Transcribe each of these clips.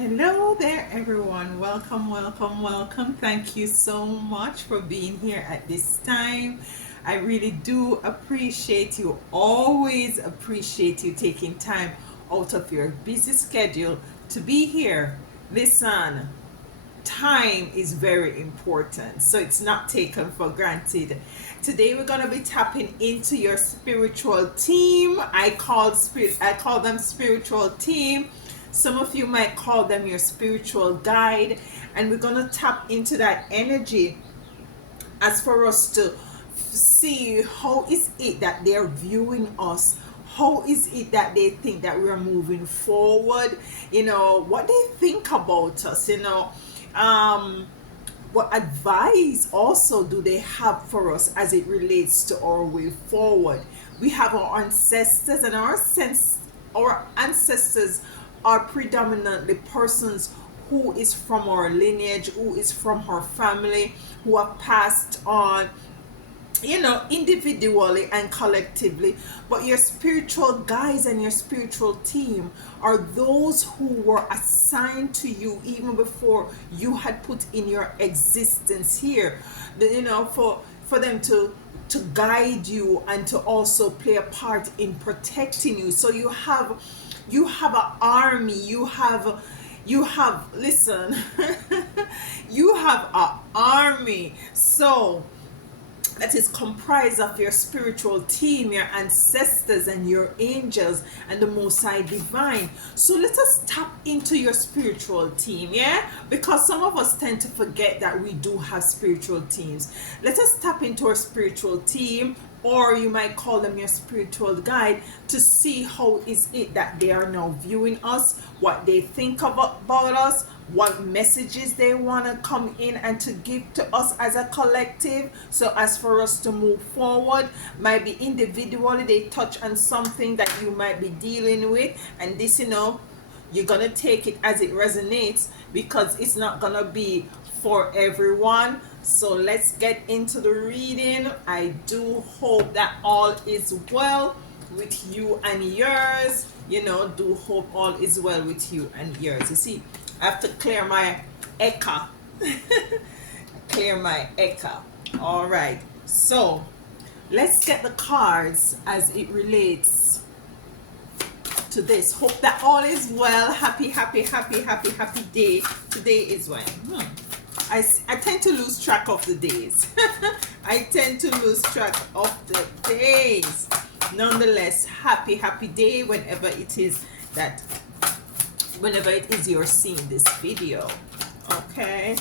Hello there, everyone. Welcome. Thank you so much for being here at this time. I really do appreciate you, always appreciate you taking time out of your busy schedule to be here. Listen, time is very important, so it's not taken for granted. Today we're going to be tapping into your spiritual team. I call them spiritual team. Some of you might call them your spiritual guide, and we're going to tap into that energy as for us to see how is it that they're viewing us, how is it that they think that we're moving forward, what they think about us, what advice also do they have for us as it relates to our way forward. We have our ancestors, and our ancestors are predominantly persons who is from our lineage, who is from our family, who have passed on, individually and collectively. But your spiritual guides and your spiritual team are those who were assigned to you even before you had put in your existence here. For them to guide you and to also play a part in protecting you. So you have an army, you have listen, you have an army. So that is comprised of your spiritual team, your ancestors, and your angels, and the Most High Divine. So let us tap into your spiritual team, yeah? Because some of us tend to forget that we do have spiritual teams. Let us tap into our spiritual team, or you might call them your spiritual guide, to see how is it that they are now viewing us, what they think about us, what messages they want to come in and to give to us as a collective, so as for us to move forward. Might be individually they touch on something that you might be dealing with, and this, you're gonna take it as it resonates, because it's not gonna be for everyone. So let's get into the reading. I do hope that all is well with you and yours. Do hope all is well with you and yours. You see, I have to clear my echo. Clear my echo. All right. So let's get the cards as it relates to this. Hope that all is well. Happy day. Today is when? I tend to lose track of the days. I tend to lose track of the days. Nonetheless, happy day whenever it is you're seeing this video. Okay,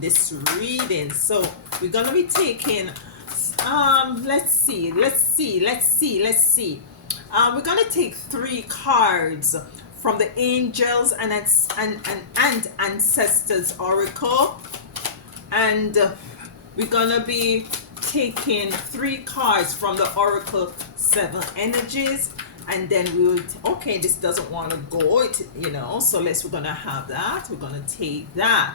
this reading. So we're gonna be taking let's see. We're gonna take 3 cards from the angels and ancestors oracle, and we're gonna be taking 3 cards from the oracle 7 energies, and then okay, this doesn't want to go, so we're gonna have that. We're gonna take that.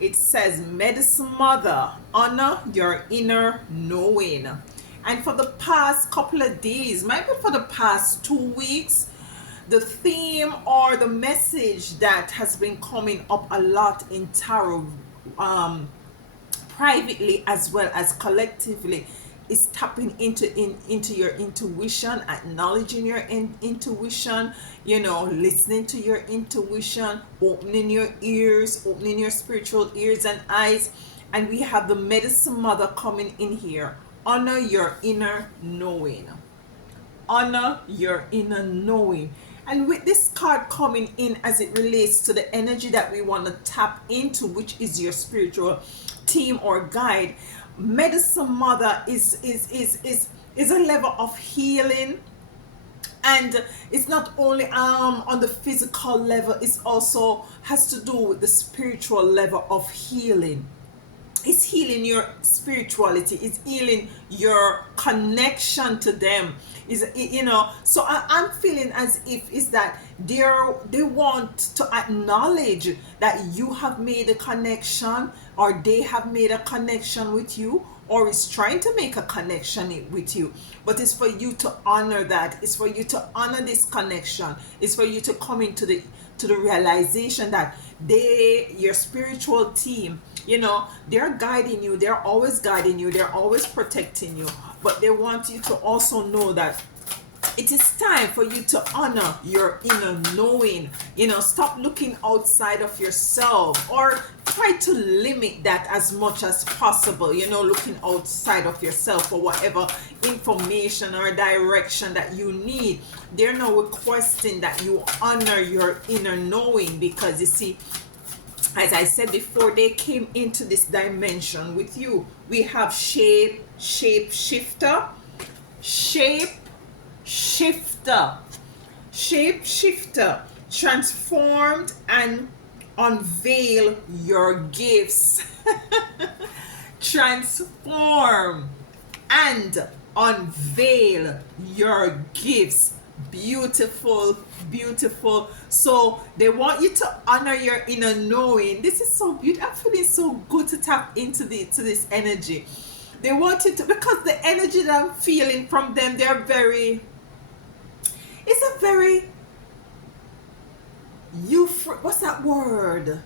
It says, Medicine Mother, honor your inner knowing. And for the past couple of days, maybe for the past 2 weeks, the theme or the message that has been coming up a lot in tarot, privately as well as collectively, is tapping into your intuition, acknowledging your intuition, listening to your intuition, opening your ears, opening your spiritual ears and eyes. And we have the Medicine Mother coming in here. Honor your inner knowing. Honor your inner knowing. And with this card coming in as it relates to the energy that we want to tap into, which is your spiritual team or guide, Medicine Mother is a level of healing. And it's not only on the physical level, it's also has to do with the spiritual level of healing. It's healing your spirituality. It's healing your connection to them. So I'm feeling as if is that they want to acknowledge that you have made a connection, or they have made a connection with you, or is trying to make a connection with you. But it's for you to honor that. It's for you to honor this connection. It's for you to come into to the realization that your spiritual team, they're guiding you, they're always guiding you, they're always protecting you, but they want you to also know that it is time for you to honor your inner knowing. Stop looking outside of yourself, or try to limit that as much as possible, looking outside of yourself for whatever information or direction that you need. They're now requesting that you honor your inner knowing, because you see, as I said before, they came into this dimension with you. We have shifter, shape shifter, transformed and unveil your gifts. Transform and unveil your gifts. Beautiful, beautiful. So they want you to honor your inner knowing. This is so beautiful. I'm feeling so good to tap into this energy. They want you to, because the energy that I'm feeling from them, it's a very what's that word?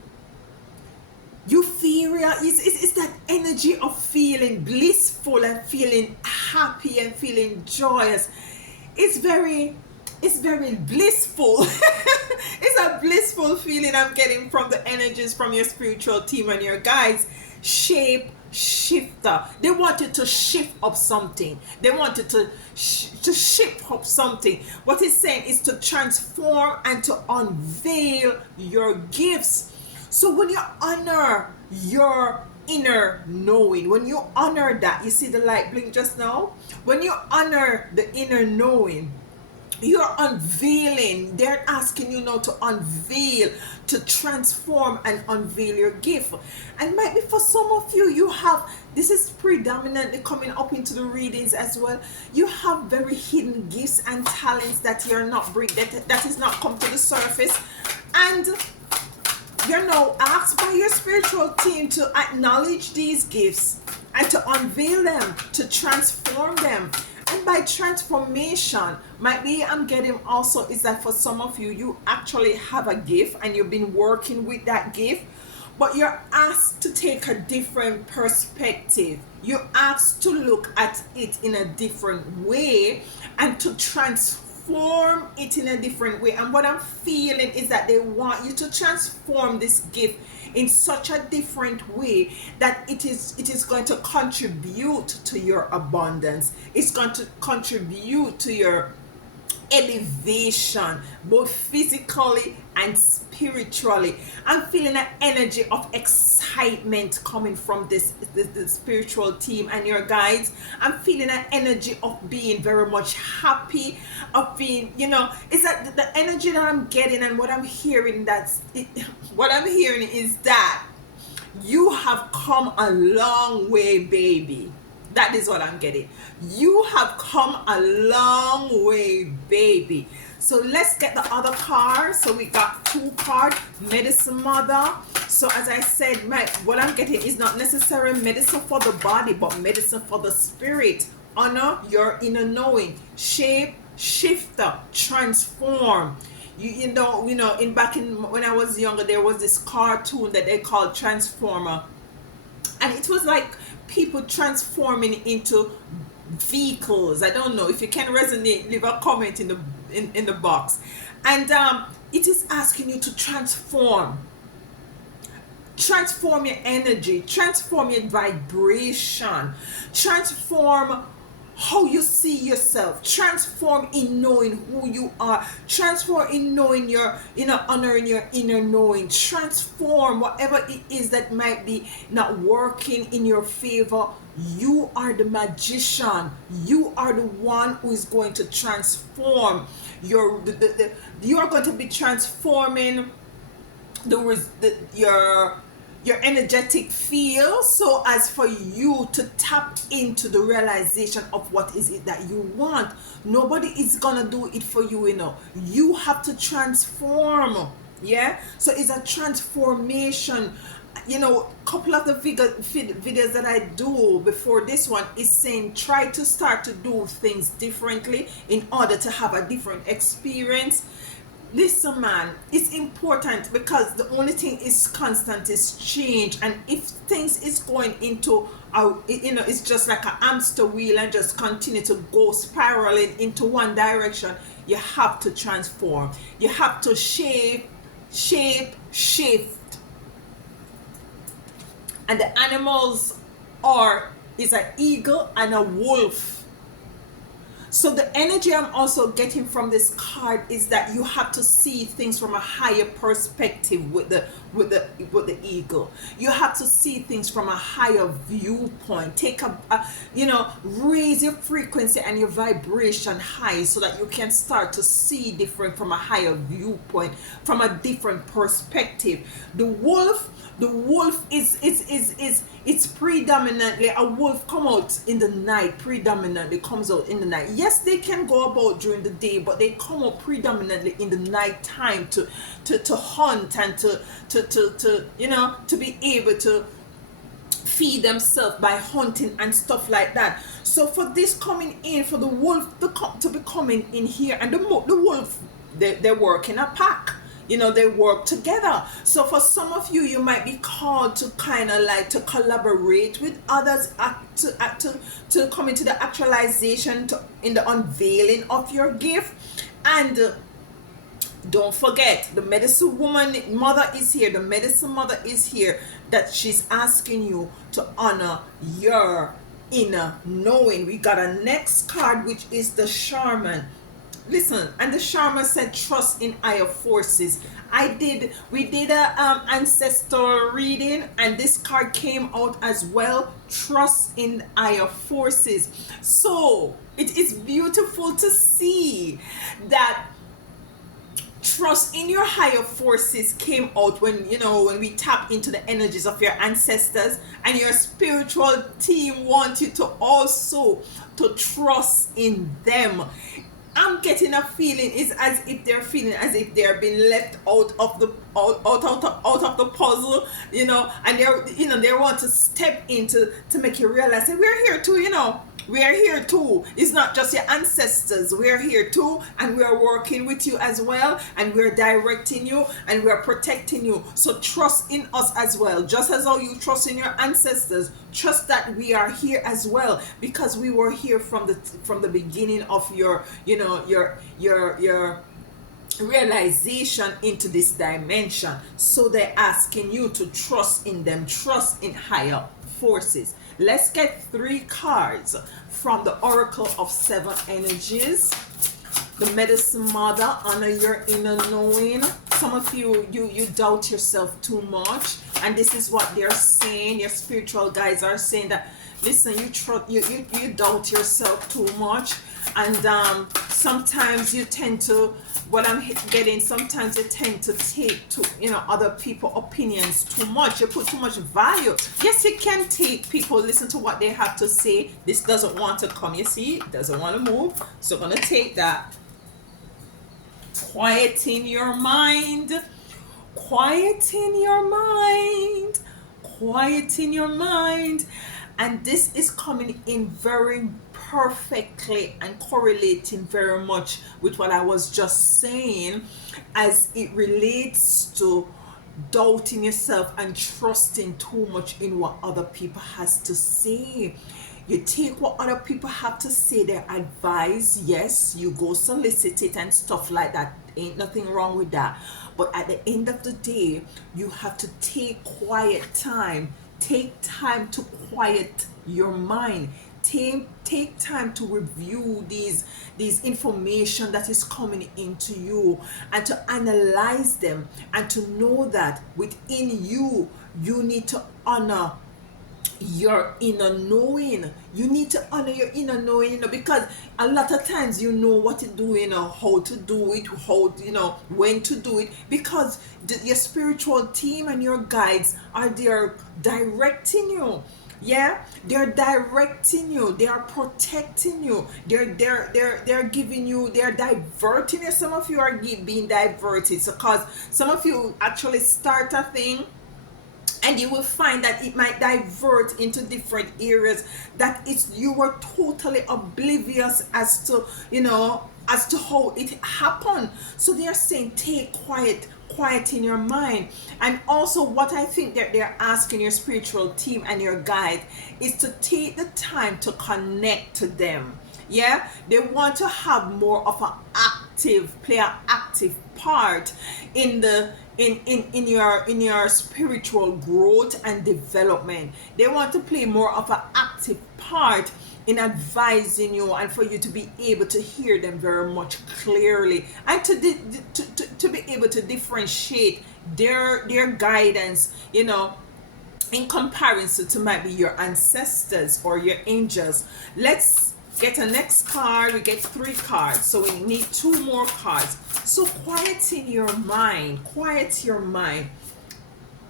Euphoria. It's that energy of feeling blissful and feeling happy and feeling joyous. It's very blissful. It's a blissful feeling I'm getting from the energies from your spiritual team and your guides. Shape shifter. They wanted to shift up something. They wanted to shift up something. What it's saying is to transform and to unveil your gifts. So when you honor your inner knowing, when you honor that, you see the light blink just now? When you honor the inner knowing, you're unveiling. They're asking you now to unveil, to transform and unveil your gift. And might be for some of you, you have, this is predominantly coming up into the readings as well, you have very hidden gifts and talents that you're not that is not come to the surface, and you're now asked by your spiritual team to acknowledge these gifts and to unveil them, to transform them. And by transformation, might be I'm getting also is that for some of you, you actually have a gift and you've been working with that gift, but you're asked to take a different perspective. You're asked to look at it in a different way and to transform it in a different way. And what I'm feeling is that they want you to transform this gift in such a different way that it is going to contribute to your abundance. It's going to contribute to your elevation, both physically and spiritually. I'm feeling an energy of excitement coming from the spiritual team and your guides. I'm feeling an energy of being very much happy, of being, it's that the energy that I'm getting and what I'm hearing, what I'm hearing is that you have come a long way, baby. That is what I'm getting. You have come a long way, baby. So let's get the other card. So we got 2 cards, Medicine Mother. So as I said, what I'm getting is not necessarily medicine for the body, but medicine for the spirit. Honor your inner knowing. Shape shifter, transform. You know, when I was younger, there was this cartoon that they called Transformer, and it was like people transforming into vehicles. I don't know if you can resonate. Leave a comment in the box. And it is asking you to transform your energy, transform your vibration, transform how you see yourself, transform in knowing who you are, transform in knowing your honoring your inner knowing, transform whatever it is that might be not working in your favor. You are the magician. You are the one who is going to transform you are going to be transforming your energetic field, so as for you to tap into the realization of what is it that you want. Nobody is gonna do it for you, you have to transform. So it's a transformation. Couple of the videos that I do before this one is saying try to start to do things differently in order to have a different experience. Listen, man, it's important because the only thing is constant is change. And if things is going into it's just like a hamster wheel and just continue to go spiraling into one direction, you have to transform. You have to shift. And the animals is an eagle and a wolf. So the energy I'm also getting from this card is that you have to see things from a higher perspective with the eagle. You have to see things from a higher viewpoint. Take raise your frequency and your vibration high so that you can start to see different from a higher viewpoint, from a different perspective. The wolf is it's predominantly a wolf come out in the night, predominantly comes out in the night. Yes, they can go about during the day, but they come out predominantly in the night time to hunt and to be able to feed themselves by hunting and stuff like that. So for this coming in, for the wolf to be coming in here, and the wolf, they work in a pack. They work together. So for some of you, you might be called to kind of like to collaborate with others to come into the actualization, in the unveiling of your gift. And don't forget, the medicine mother is here. The medicine mother is here, that she's asking you to honor your inner knowing. We got a next card, which is the shaman. Listen, and the shaman said, trust in higher forces. We did a ancestor reading, and this card came out as well. Trust in higher forces. So it is beautiful to see that trust in your higher forces came out when we tap into the energies of your ancestors, and your spiritual team wants you to also to trust in them. I'm getting a feeling it's as if they're feeling as if they're being left out of the puzzle, and they want to step into to make you realize that we're here too, we are here too. It's not just your ancestors. We're here too, and we're working with you as well, and we're directing you, and we're protecting you. So trust in us as well. Just as how you trust in your ancestors, trust that we are here as well, because we were here from the beginning of your realization into this dimension. So they're asking you to trust in them, trust in higher forces. Let's get 3 cards from the Oracle of 7 Energies. The Medicine Mother, honor your inner knowing. Some of you doubt yourself too much, and this is what they're saying. Your spiritual guides are saying that, listen, you doubt yourself too much, and sometimes you tend to, what I'm getting, sometimes you tend to take to other people's opinions too much. You put too much value. Yes, you can take people, listen to what they have to say. This doesn't want to come, you see, it doesn't want to move, so I'm going to take that. Quieting your mind, quieting your mind, quieting your mind. And this is coming in very perfectly and correlating very much with what I was just saying, as it relates to doubting yourself and trusting too much in what other people has to say. You take what other people have to say, their advice, yes, you go solicit it and stuff like that. Ain't nothing wrong with that. But at the end of the day, you have to take quiet time. Take time to quiet your mind. Take time to review these information that is coming into you, and to analyze them, and to know that within you need to honor your inner knowing. You need to honor your inner knowing, because a lot of times you know what to do, how to do it, when to do it, because your spiritual team and your guides are there directing you. Yeah, they're directing you, they are protecting you, they're giving you, they're diverting you. Some of you are being diverted, so because some of you actually start a thing, and you will find that it might divert into different areas that you were totally oblivious as to as to how it happened. So they are saying take quiet in your mind. And also what I think that they're asking your spiritual team and your guide is to take the time to connect to them. Yeah, they want to have more of an play an active part in the in your spiritual growth and development. They want to play more of an active part in advising you, and for you to be able to hear them very much clearly, and to be able to differentiate their guidance, in comparison to maybe your ancestors or your angels. Let's get a next card. We get 3 cards, so we need 2 more cards. So quiet in your mind, quiet your mind.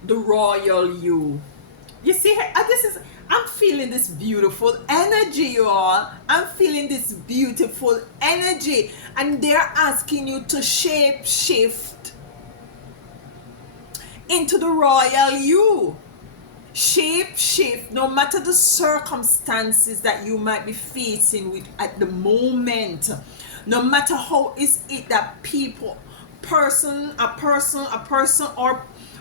The royal you. You see, I'm feeling this beautiful energy, y'all. I'm feeling this beautiful energy, and they're asking you to shape shift into the royal you. Shape shift, no matter the circumstances that you might be facing with at the moment. No matter how is it that a person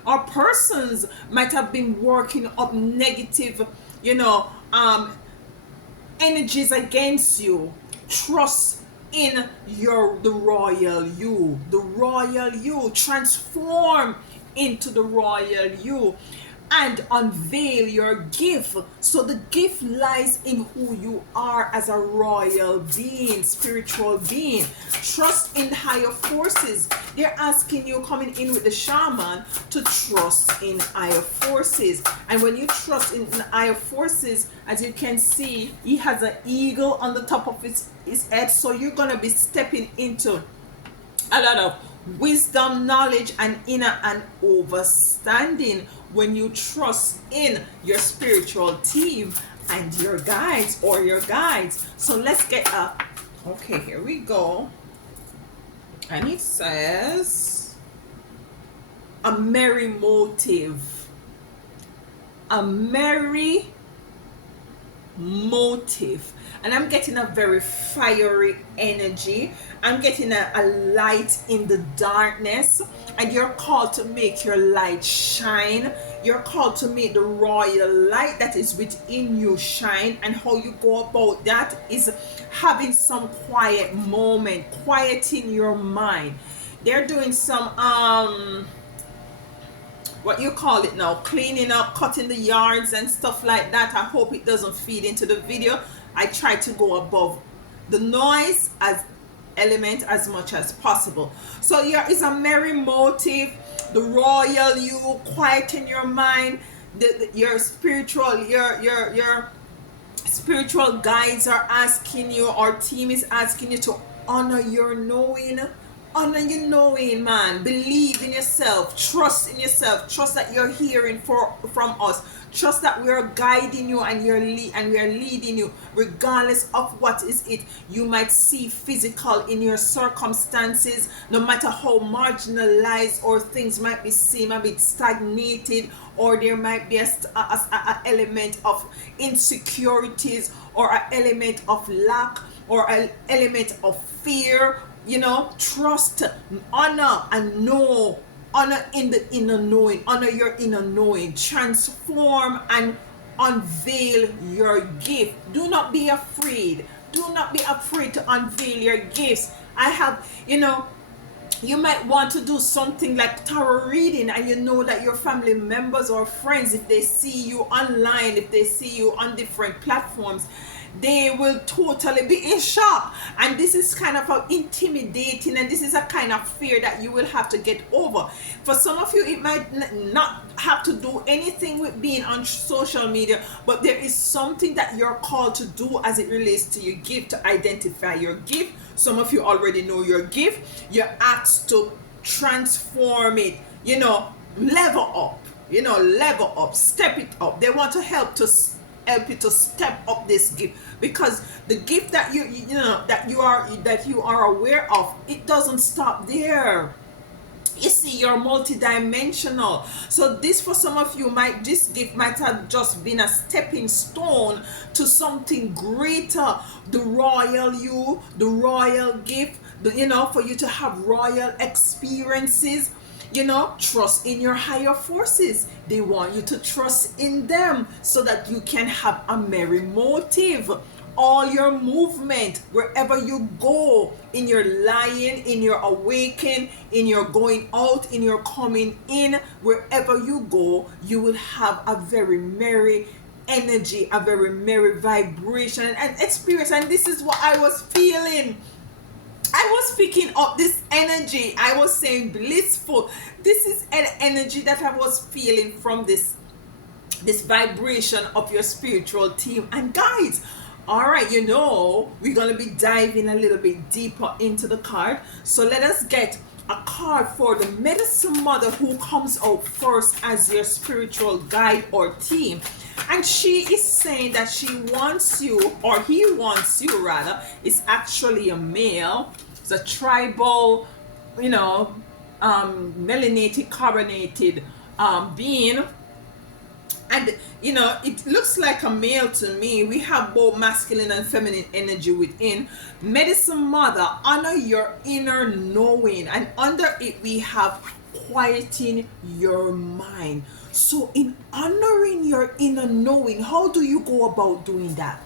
or persons might have been working up negative, energies against you. Trust in the royal you. The royal you. Transform into the royal you and unveil your gift. So the gift lies in who you are as a royal being, spiritual being. Trust in higher forces. They're asking you, coming in with the shaman, to trust in higher forces. And when you trust in higher forces, as you can see, he has an eagle on the top of his head. So you're going to be stepping into a lot of wisdom, knowledge, and inner and overstanding when you trust in your spiritual team and your guides or your guides. So let's get okay, here we go. And it says a merry motive. A merry motive. And I'm getting a very fiery energy. I'm getting a light in the darkness, and you're called to make your light shine. You're called to make the royal light that is within you shine. And how you go about that is having some quiet moment, quieting your mind. They're doing some what you call it now, cleaning up, cutting the yards and stuff like that. I hope it doesn't feed into the video. I try to go above the noise as element as much as possible. So here is a merry motive. The royal you, quieten your mind. Your spiritual guides are asking you, our team is asking you to honor your knowing. Honor your knowing, man. Believe in yourself. Trust in yourself. Trust that you're hearing from us. Trust that we are guiding you and we are leading you, regardless of what is it you might see physical in your circumstances. No matter how marginalized or things might be seen, might be stagnated, or there might be a element of insecurities, or an element of lack, or an element of fear. Trust, honor, and know. Honor in the inner knowing. Honor your inner knowing. Transform and unveil your gift. Do not be afraid. Do not be afraid to unveil your gifts. You might want to do something like tarot reading, and you know that your family members or friends, if they see you online, if they see you on different platforms, they will totally be in shock. And this is kind of intimidating, and this is a kind of fear that you will have to get over. For some of you, it might not have to do anything with being on social media, but there is something that you're called to do as it relates to your gift, to identify your gift. Some of you already know your gift. You're asked to transform it, level up, step it up. They want to help you to step up this gift, because the gift that you are aware of, it doesn't stop there. You see, you're multidimensional. So this, for some of you, this gift might have just been a stepping stone to something greater. The royal you, the royal gift, for you to have royal experiences. Trust in your higher forces. They want you to trust in them so that you can have a merry motive. All your movement, wherever you go, in your lying, in your awakening, in your going out, in your coming in, wherever you go, you will have a very merry energy, a very merry vibration and experience. And this is what I was feeling. I was picking up this energy. I was saying blissful. This is an energy that I was feeling from this vibration of your spiritual team. And guys, all right, we're going to be diving a little bit deeper into the card. So let us get a card for the medicine mother, who comes out first as your spiritual guide or team. And she is saying that she wants you, or he wants you rather. It's actually a male. It's a tribal, melanated, carbonated being. And it looks like a male to me. We have both masculine and feminine energy within. Medicine mother, honor your inner knowing, and under it we have quieting your mind. So in honoring your inner knowing, how do you go about doing that?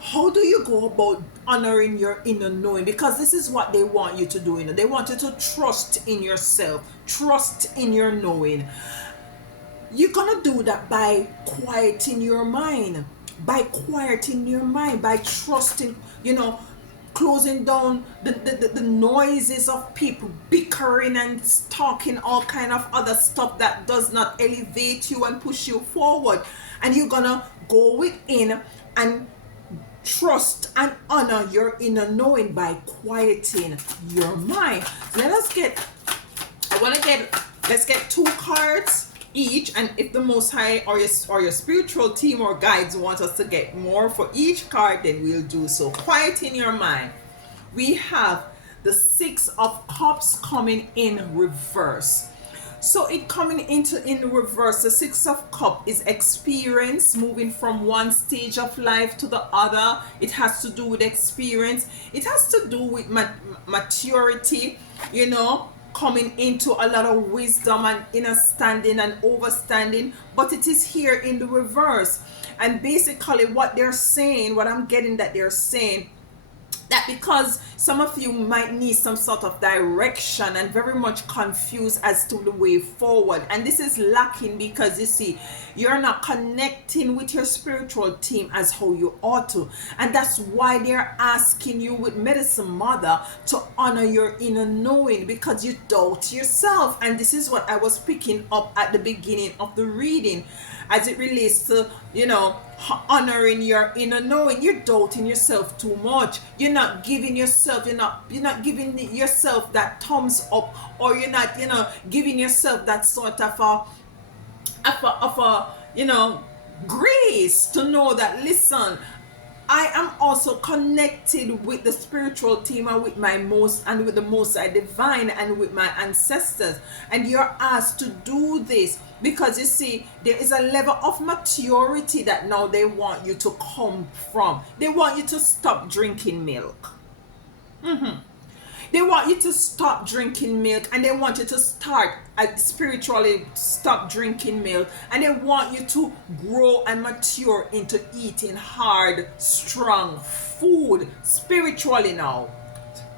How do you go about honoring your inner knowing? Because this is what they want you to do. They want you to trust in yourself, trust in your knowing. You're gonna do that by quieting your mind, by trusting, closing down the noises of people bickering and talking all kind of other stuff that does not elevate you and push you forward. And you're gonna go within and trust and honor your inner knowing by quieting your mind. Let's get two cards each, and if the Most High or your spiritual team or guides want us to get more for each card, then we'll do so. Quiet in your mind. We have the Six of Cups coming in reverse. So it coming in reverse, the Six of Cups is experience, moving from one stage of life to the other. It has to do with experience. It has to do with maturity, coming into a lot of wisdom and understanding and overstanding, but it is here in the reverse. And basically what I'm getting that they're saying, that because some of you might need some sort of direction and very much confused as to the way forward, and this is lacking because you see you're not connecting with your spiritual team as how you ought to, and that's why they're asking you with medicine mother to honor your inner knowing, because you doubt yourself. And this is what I was picking up at the beginning of the reading as it relates to honoring your inner knowing. You're doubting yourself too much. You're not giving yourself, you're not giving yourself that thumbs up, or you're not giving yourself that sort of a grace to know that, listen, I am also connected with the spiritual team and with the Most High Divine and with my ancestors. And you're asked to do this because you see there is a level of maturity that now they want you to come from. They want you to stop drinking milk. They want you to stop drinking milk, and they want you to start spiritually stop drinking milk, and they want you to grow and mature into eating hard, strong food spiritually now.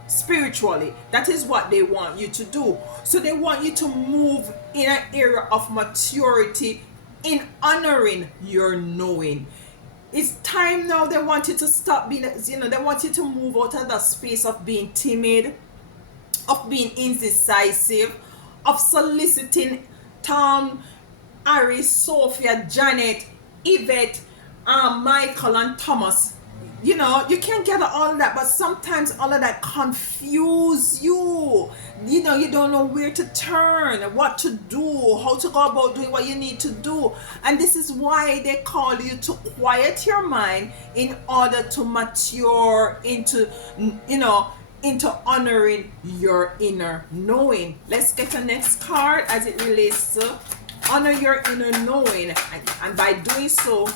Spiritually, that is what they want you to do. So they want you to move in an area of maturity in honoring your knowing. It's time now. They want you to stop being, they want you to move out of that space of being timid, of being indecisive, of soliciting Tom, Ari, Sophia, Janet, Yvette, Michael, and Thomas. You can't get all of that, but sometimes all of that confuse you. You don't know where to turn, what to do, how to go about doing what you need to do. And this is why they call you to quiet your mind in order to mature into honoring your inner knowing. Let's get the next card as it relates to honor your inner knowing. And by doing so,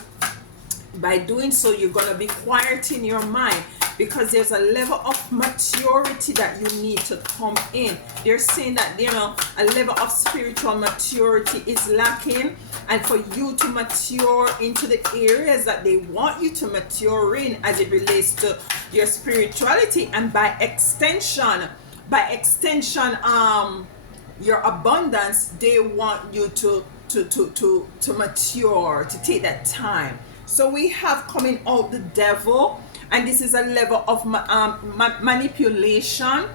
you're going to be quieting your mind. because there's a level of maturity that you need to come in. They're saying that, you know, a level of spiritual maturity is lacking, and for you to mature into the areas that they want you to mature in as it relates to your spirituality, and by extension, your abundance, they want you to mature, to take that time. So we have coming out the devil, and this is a level of manipulation.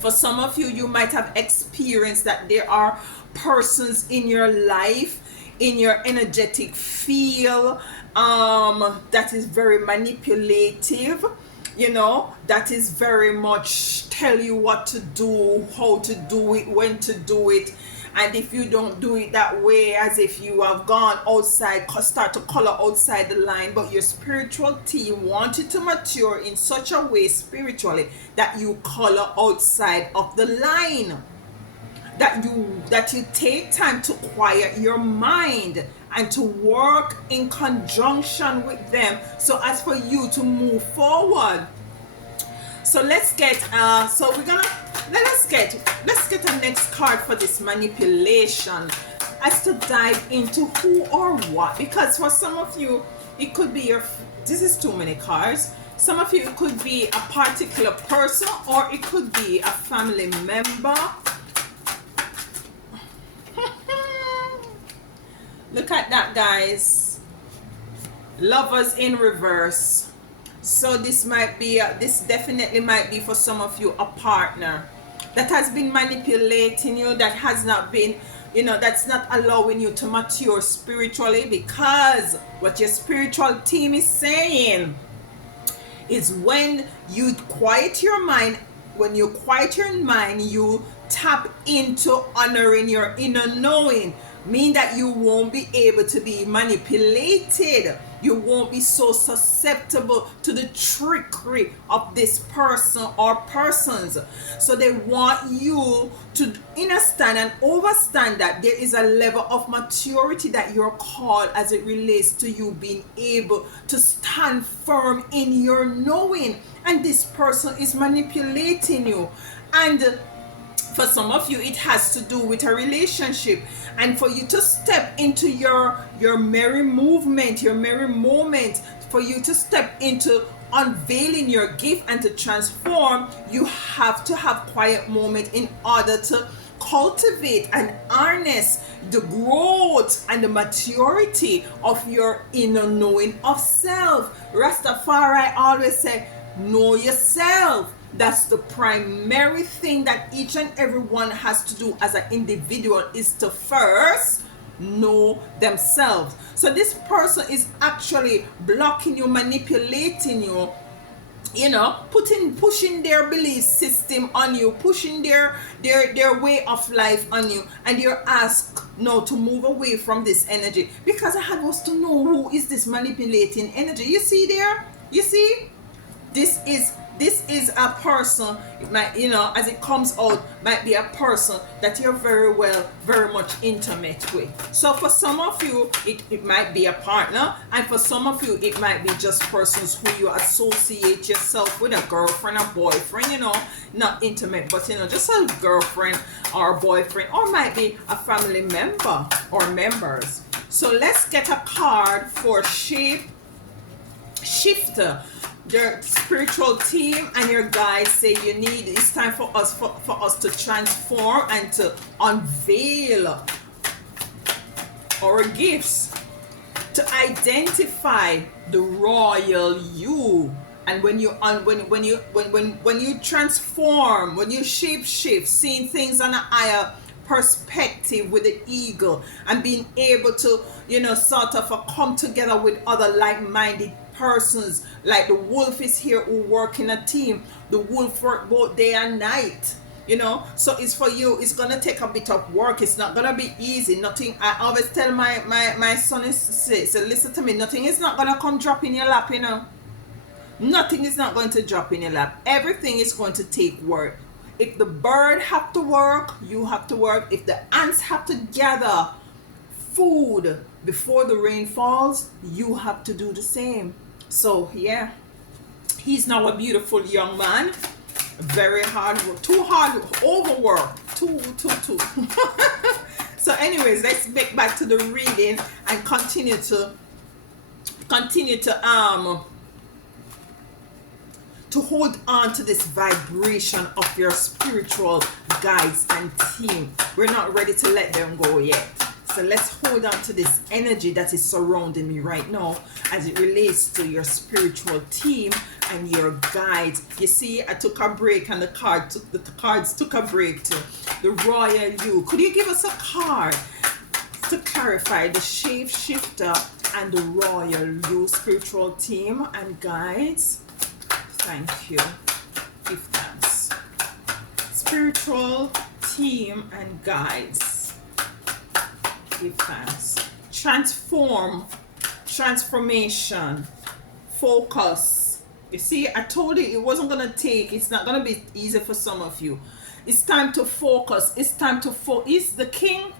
For some of you, you might have experienced that there are persons in your life, in your energetic field, that is very manipulative, you know, that is very much tell you what to do, how to do it, when to do it. And if you don't do it that way, as if you have gone outside, start to color outside the line. But your spiritual team wanted to mature in such a way spiritually that you color outside of the line. That you take time to quiet your mind and to work in conjunction with them, so as for you to move forward. So let's get let's get a next card for this manipulation, as to dive into who or what. Because for some of you, it could be this is too many cards. Some of you, it could be a particular person, or it could be a family member. Look at that, guys. Lovers in reverse. So this definitely might be for some of you a partner that has been manipulating you, that has not been, you know, that's not allowing you to mature spiritually. Because what your spiritual team is saying is, when you quiet your mind, you tap into honoring your inner knowing. Mean that you won't be able to be manipulated. You won't be so susceptible to the trickery of this person or persons. So they want you to understand and overstand that there is a level of maturity that you're called, as it relates to you being able to stand firm in your knowing. And this person is manipulating you. And for some of you, it has to do with a relationship. And for you to step into your merry movement, your merry moment, for you to step into unveiling your gift and to transform, you have to have quiet moment in order to cultivate and harness the growth and the maturity of your inner knowing of self. Rastafari always say, know yourself. That's the primary thing that each and every one has to do as an individual, is to first know themselves. So this person is actually blocking you, manipulating you, you know, pushing their belief system on you, pushing their way of life on you, and you're asked now to move away from this energy, because I had us to know who is this manipulating energy. You see there? You see? This is a person, it might, you know, as it comes out, might be a person that you're very much intimate with. So for some of you, it might be a partner, and for some of you, it might be just persons who you associate yourself with, a girlfriend, a boyfriend, you know, not intimate, but, you know, just a girlfriend or a boyfriend, or might be a family member or members. So let's get a card for shifter. Your spiritual team and your guides say it's time for us to transform and to unveil our gifts, to identify the royal you. And when you transform, when you shape shift, seeing things on a higher perspective with the eagle, and being able to, you know, sort of come together with other like-minded persons, like the wolf is here who work in a team. The wolf work both day and night, you know. So it's for you, it's gonna take a bit of work. It's not gonna be easy. Nothing, I always tell my son is say, so listen to me, nothing is not gonna come drop in your lap, you know. Nothing is not going to drop in your lap. Everything is going to take work. If the bird have to work, you have to work. If the ants have to gather food before the rain falls, you have to do the same. So yeah, He's now a beautiful young man. Very hard work, too hard, overworked, too. So anyways, let's get back to the reading and continue to hold on to this vibration of your spiritual guides and team. We're not ready to let them go yet. So let's hold on to this energy that is surrounding me right now as it relates to your spiritual team and your guides. You see, I took a break and the cards took a break too. The Royal You. Could you give us a card to clarify the Shapeshifter and the Royal You spiritual team and guides? Thank you. Give thanks. Spiritual team and guides. Give thanks. Transformation, focus. You see, I told you it wasn't gonna take. It's not gonna be easy for some of you. It's time to focus. It's time to focus. The king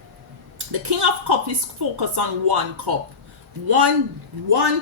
of cups is focused on one cup. One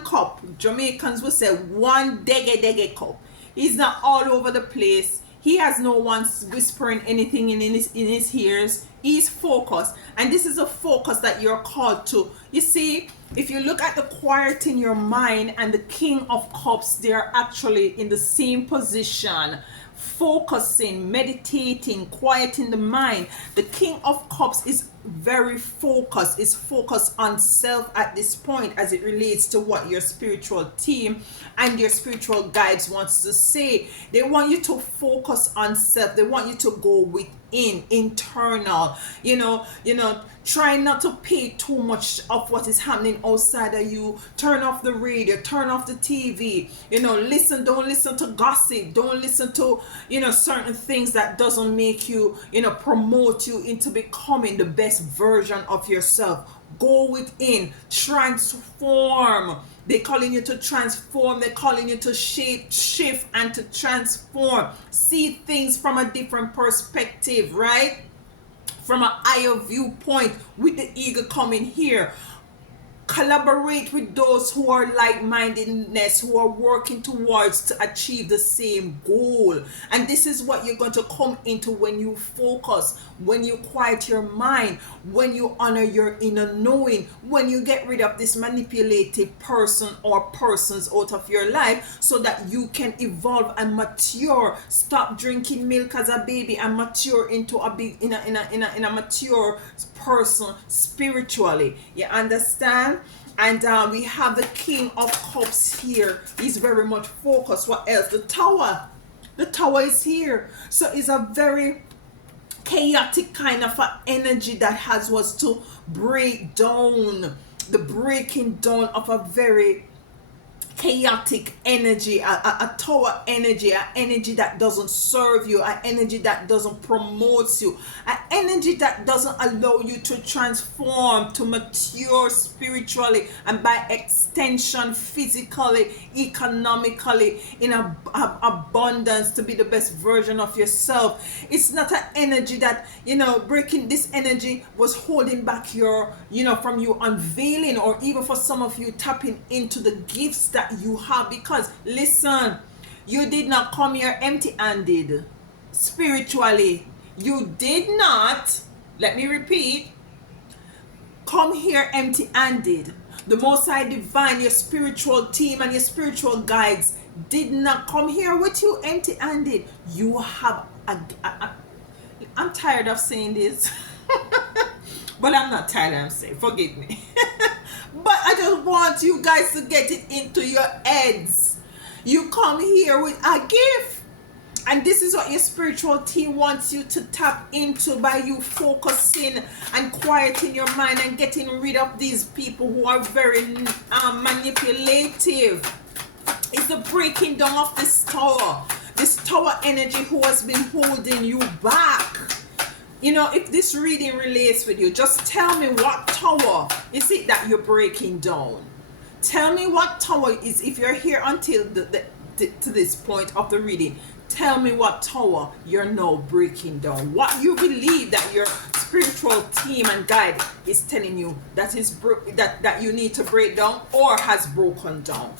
cup. Jamaicans will say one dege cup. He's not all over the place. He has no one whispering anything in his ears. He's focused. And this is a focus that you're called to. You see, if you look at the quiet in your mind and the King of Cups, they're actually in the same position. Focusing, meditating, quieting the mind. The King of Cups is very focused. Is focused on self at this point as it relates to what your spiritual team and your spiritual guides wants to say. They want you to focus on self. They want you to go within, internal. Try not to pay too much of what is happening outside of you. Turn off the radio, turn off the TV. Don't listen to gossip. Don't listen to certain things that doesn't make you promote you into becoming the best version of yourself. Go within, transform. They're calling you to transform. They're calling you to shift and to transform. See things from a different perspective, right? From a higher viewpoint, with the eagle coming here. Collaborate with those who are like-mindedness, who are working towards to achieve the same goal. And this is what you're going to come into when you focus, when you quiet your mind, when you honor your inner knowing, when you get rid of this manipulative person or persons out of your life so that you can evolve and mature. Stop drinking milk as a baby and mature into a big in a mature person spiritually. You understand? And we have the King of Cups here. He's very much focused. What else? The Tower is here. So it's a very chaotic kind of energy that was to break down, the breaking down of a very chaotic energy, a tower energy, an energy that doesn't serve you, an energy that doesn't promote you, an energy that doesn't allow you to transform, to mature spiritually, and by extension physically, economically, in abundance, to be the best version of yourself. It's not an energy that breaking. This energy was holding back your from you unveiling, or even for some of you tapping into the gifts that you have. Because listen, you did not come here empty-handed spiritually. You did not, let me repeat, come here empty-handed. The Most High Divine, your spiritual team and your spiritual guides did not come here with you empty-handed. You have I'm tired of saying this but I'm not tired. I'm saying, forgive me. But I just want you guys to get it into your heads. You come here with a gift, and this is what your spiritual team wants you to tap into by you focusing and quieting your mind and getting rid of these people who are very manipulative. It's the breaking down of this tower energy who has been holding you back. If this reading relates with you, just tell me what tower is it that you're breaking down. Tell me what tower is, if you're here until to this point of the reading, tell me what tower you're now breaking down. What you believe that your spiritual team and guide is telling you that you need to break down or has broken down.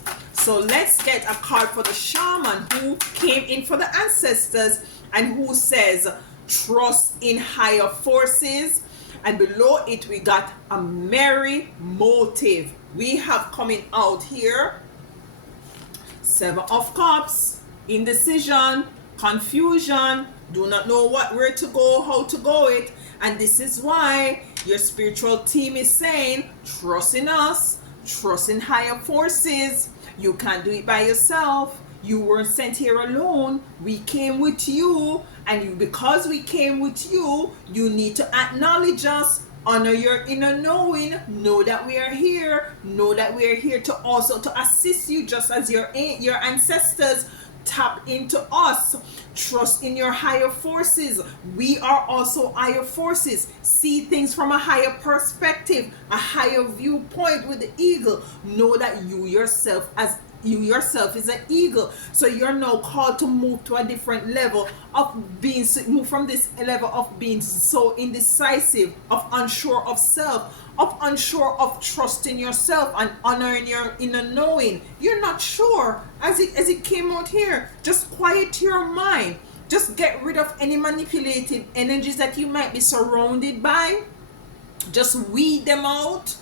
So let's get a card for the shaman who came in for the ancestors and who says, trust in higher forces. And below it, we got a merry motive. We have coming out here, 7 of Cups, indecision, confusion, do not know where to go, how to go it. And this is why your spiritual team is saying, trust in us, trust in higher forces. You can't do it by yourself. You weren't sent here alone. We came with you, and because we came with you, you need to acknowledge us, honor your inner knowing, know that we are here, know that we are here to also to assist you, just as your ancestors tap into us. Trust in your higher forces. We are also higher forces. See things from a higher perspective, a higher viewpoint with the eagle. Know that you yourself is an eagle. So you're now called to move to a different level of being, move from this level of being so indecisive, of unsure of self, of unsure of trusting yourself and honoring your inner knowing. You're not sure. As it came out here, just quiet your mind. Just get rid of any manipulative energies that you might be surrounded by. Just weed them out,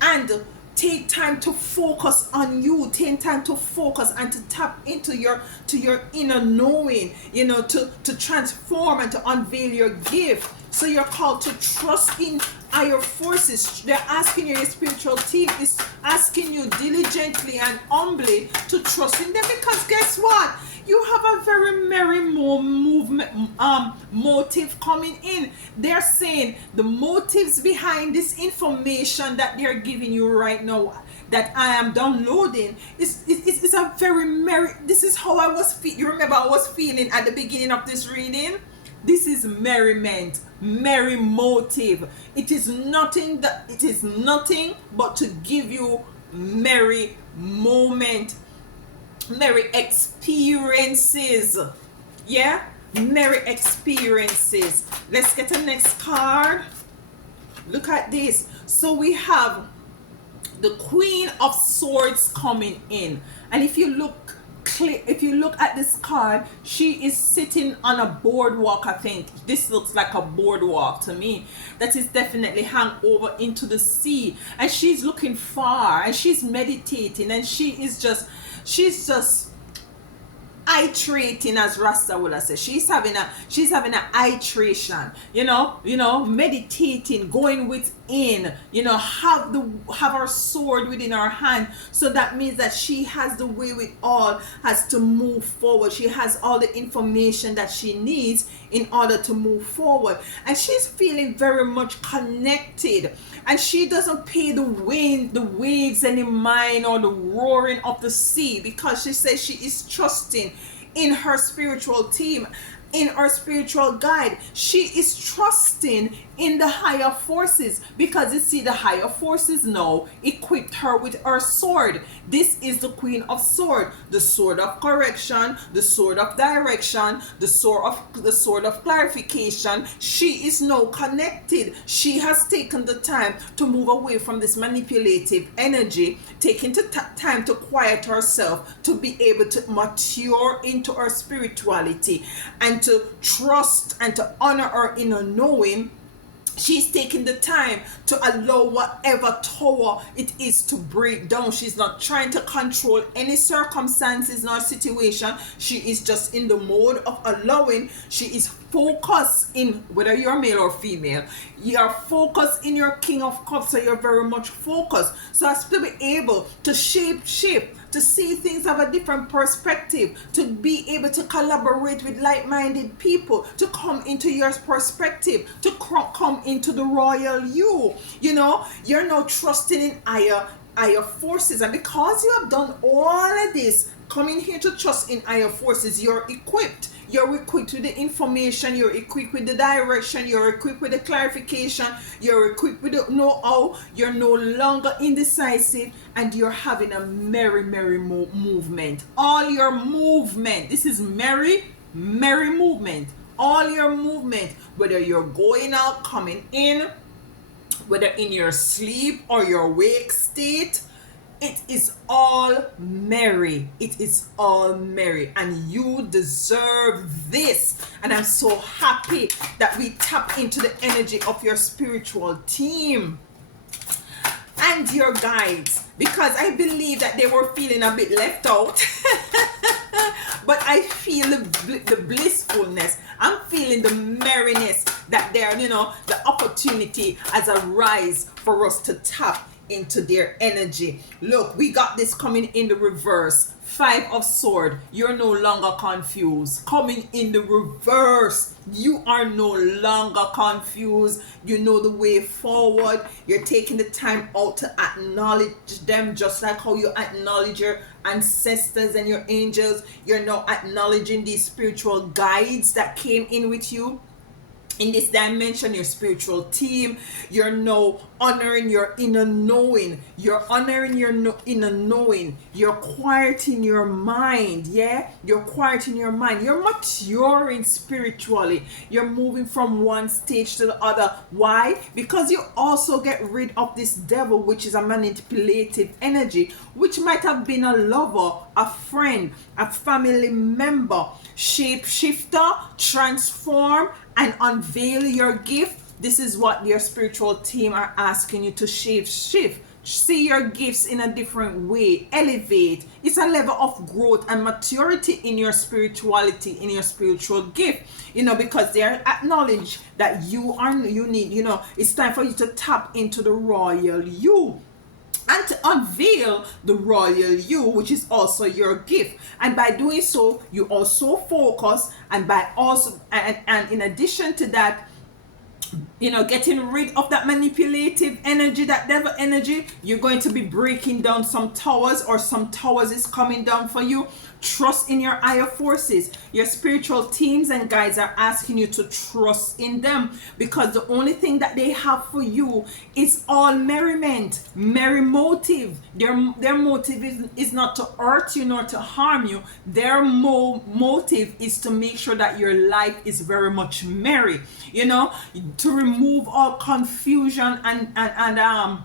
and take time to focus on you. Take time to focus and to tap into your inner knowing, to transform and to unveil your gift. So you're called to trust in higher forces. They're asking you, your spiritual team is asking you diligently and humbly to trust in them, because guess what? You have a very merry motive coming in. They're saying the motives behind this information that they're giving you right now, that I am downloading, is a very merry. This is how I was feeling. You remember I was feeling at the beginning of this reading? This is merriment, merry motive. It is nothing but to give you merry moment, merry experiences. Yeah, merry experiences. Let's get the next card. Look at this. So we have the Queen of Swords coming in, and if you look at this card, she is sitting on a boardwalk. I think this looks like a boardwalk to me, that is definitely hung over into the sea, and she's looking far and she's meditating, and she's just iterating, as Rasta would have said. She's having a iteration, meditating, going within, have her sword within her hand. So that means that she has the wherewithal, has to move forward. She has all the information that she needs in order to move forward, and she's feeling very much connected, and she doesn't pay the waves any mind, or the roaring of the sea, because she says she is trusting in her spiritual team, in her spiritual guide. She is trusting in the higher forces, because you see, the higher forces now equipped her with her sword. This is the Queen of Swords, the sword of correction, the sword of direction, the sword of clarification. She is now connected. She has taken the time to move away from this manipulative energy, taking the time to quiet herself, to be able to mature into her spirituality, and to trust and to honor her inner knowing. She's taking the time to allow whatever tower it is to break down. She's not trying to control any circumstances nor situation. She is just in the mode of allowing. She is focused in, whether you're male or female, you're focused in your King of Cups, so you're very much focused. So as to be able to shift, to see things have a different perspective, to be able to collaborate with like-minded people, to come into your perspective, to come into the royal you. You're now trusting in higher forces, and because you have done all of this, coming here to trust in higher forces, you're equipped. You're equipped with the information, you're equipped with the direction, you're equipped with the clarification, you're equipped with the know-how, you're no longer indecisive, and you're having a merry movement. All your movement, this is merry movement. All your movement, whether you're going out, coming in, whether in your sleep or your wake state, It is all merry. It is all merry. And you deserve this. And I'm so happy that we tap into the energy of your spiritual team and your guides, because I believe that they were feeling a bit left out. But I feel the blissfulness. I'm feeling the merriness that they're, the opportunity has arise for us to tap into their energy. Look, we got this coming in the reverse. 5 of Swords. You're no longer confused. Coming in the reverse. You are no longer confused. You know the way forward. You're taking the time out to acknowledge them, just like how you acknowledge your ancestors and your angels. You're now acknowledging these spiritual guides that came in with you in this dimension, your spiritual team. You're now honoring your inner knowing. You're honoring your inner knowing. You're quieting your mind. Yeah, you're quieting your mind. You're maturing spiritually. You're moving from one stage to the other. Why? Because you also get rid of this devil, which is a manipulative energy, which might have been a lover, a friend, a family member. Shapeshifter, transform and unveil your gift. This is what your spiritual team are asking you to shift. See your gifts in a different way. Elevate. It's a level of growth and maturity in your spirituality, in your spiritual gift. Because they acknowledge that you need, it's time for you to tap into the royal you and to unveil the royal you, which is also your gift. And by doing so, you also focus, and in addition to that, getting rid of that manipulative energy, that devil energy, you're going to be breaking down some towers, or some towers is coming down for you. Trust in your higher forces. Your spiritual teams and guides are asking you to trust in them, because the only thing that they have for you is all merriment, merry motive. Their motive is not to hurt you nor to harm you. Their motive is to make sure that your life is very much merry, to remove all confusion and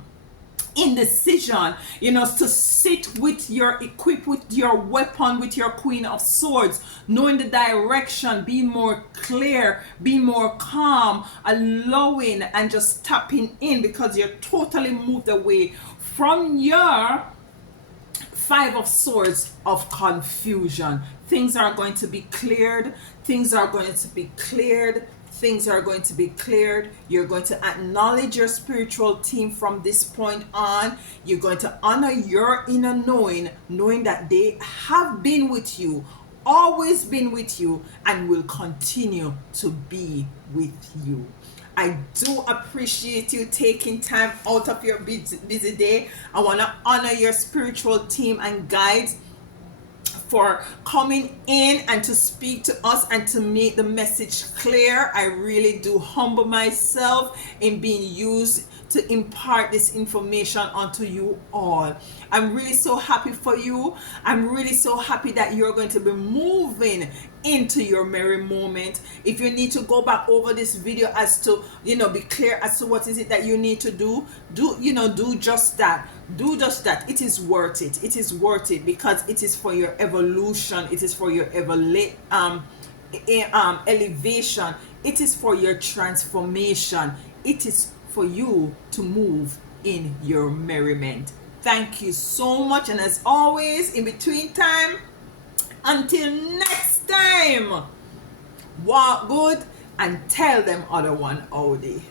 indecision, to sit with equipped with your weapon, with your Queen of Swords, knowing the direction, being more clear, being more calm, allowing and just tapping in, because you're totally moved away from your 5 of Swords of confusion. Things are going to be cleared. Things are going to be cleared. Things are going to be cleared. You're going to acknowledge your spiritual team from this point on. You're going to honor your inner knowing that they have been with you, always been with you, and will continue to be with you. I do appreciate you taking time out of your busy day. I want to honor your spiritual team and guides for coming in and to speak to us and to make the message clear. I really do humble myself in being used to impart this information onto you all. I'm really so happy for you. I'm really so happy that you're going to be moving into your merry moment. If you need to go back over this video as to be clear as to what is it that you need to do just that. Do just that. It is worth it. It is worth it, because it is for your evolution. It is for your elevation. It is for your transformation. It is for you to move in your merriment. Thank you so much, and as always, in between time, until next time, walk good and tell them other one howdy.